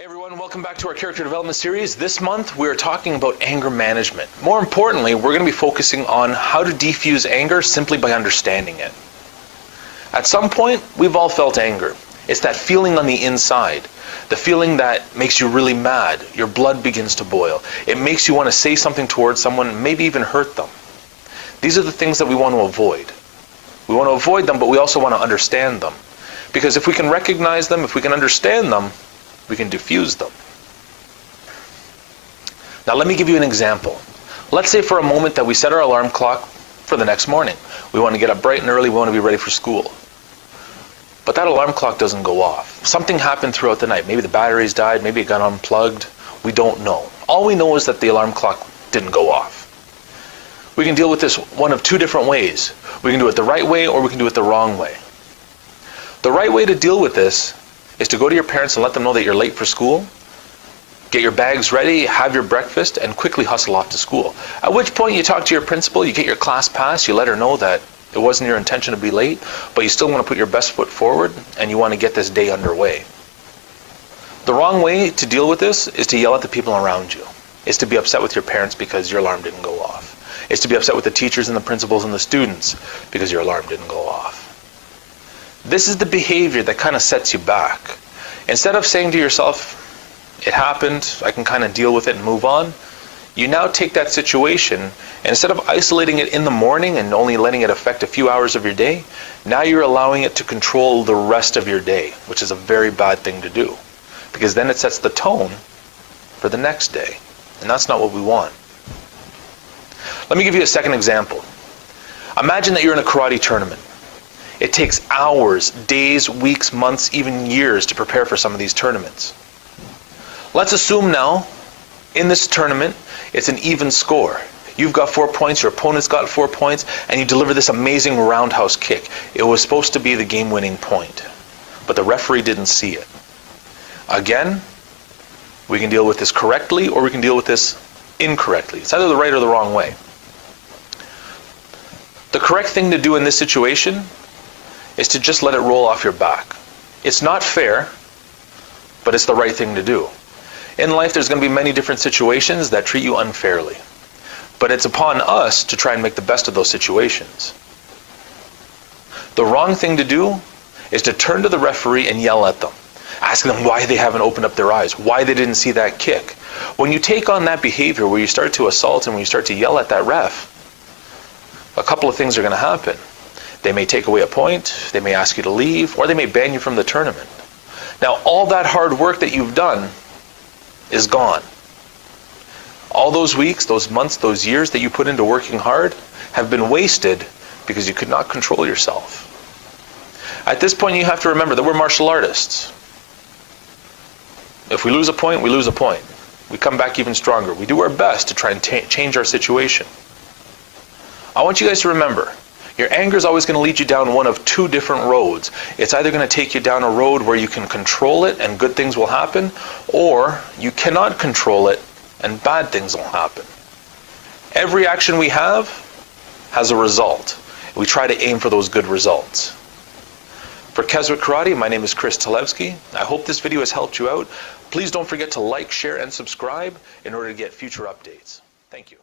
Hey everyone, welcome back to our character development series. This month we are talking about anger management. More importantly, we're going to be focusing on how to defuse anger simply by understanding it. At some point, we've all felt anger. It's that feeling on the inside, the feeling that makes you really mad. Your blood begins to boil. It makes you want to say something towards someone, maybe even hurt them. These are the things that we want to avoid. We want to avoid them, but we also want to understand them. Because if we can recognize them, if we can understand them, we can diffuse them. Now let me give you an example. Let's say for a moment that we set our alarm clock for the next morning. We want to get up bright and early, we want to be ready for school. But that alarm clock doesn't go off. Something happened throughout the night. Maybe the batteries died, maybe it got unplugged. We don't know. All we know is that the alarm clock didn't go off. We can deal with this one of two different ways. We can do it the right way or we can do it the wrong way. The right way to deal with this is to go to your parents and let them know that you're late for school, get your bags ready, have your breakfast, and quickly hustle off to school. At which point you talk to your principal, you get your class pass, you let her know that it wasn't your intention to be late, but you still want to put your best foot forward and you want to get this day underway. The wrong way to deal with this is to yell at the people around you. It's to be upset with your parents because your alarm didn't go off. It's to be upset with the teachers and the principals and the students because your alarm didn't go off. This is the behavior that kind of sets you back. Instead of saying to yourself, it happened, I can kind of deal with it and move on, you now take that situation, and instead of isolating it in the morning and only letting it affect a few hours of your day, now you're allowing it to control the rest of your day, which is a very bad thing to do. Because then it sets the tone for the next day. And that's not what we want. Let me give you a second example. Imagine that you're in a karate tournament. It takes hours, days, weeks, months, even years to prepare for some of these tournaments. Let's assume now, in this tournament, it's an even score. You've got 4 points, your opponent's got 4 points, and you deliver this amazing roundhouse kick. It was supposed to be the game-winning point, but the referee didn't see it. Again, we can deal with this correctly, or we can deal with this incorrectly. It's either the right or the wrong way. The correct thing to do in this situation is to just let it roll off your back. It's not fair, but it's the right thing to do. In life, there's going to be many different situations that treat you unfairly. But it's upon us to try and make the best of those situations. The wrong thing to do is to turn to the referee and yell at them, asking them why they haven't opened up their eyes, why they didn't see that kick. When you take on that behavior where you start to assault and when you start to yell at that ref, a couple of things are going to happen. They may take away a point, they may ask you to leave, or they may ban you from the tournament. Now, all that hard work that you've done is gone. All those weeks, those months, those years that you put into working hard have been wasted because you could not control yourself. At this point, you have to remember that we're martial artists. If we lose a point, we lose a point. We come back even stronger. We do our best to try and change our situation. I want you guys to remember, your anger is always going to lead you down one of two different roads. It's either going to take you down a road where you can control it and good things will happen, or you cannot control it and bad things will happen. Every action we have has a result. We try to aim for those good results. For Keswick Karate, my name is Chris Talevsky. I hope this video has helped you out. Please don't forget to like, share, and subscribe in order to get future updates. Thank you.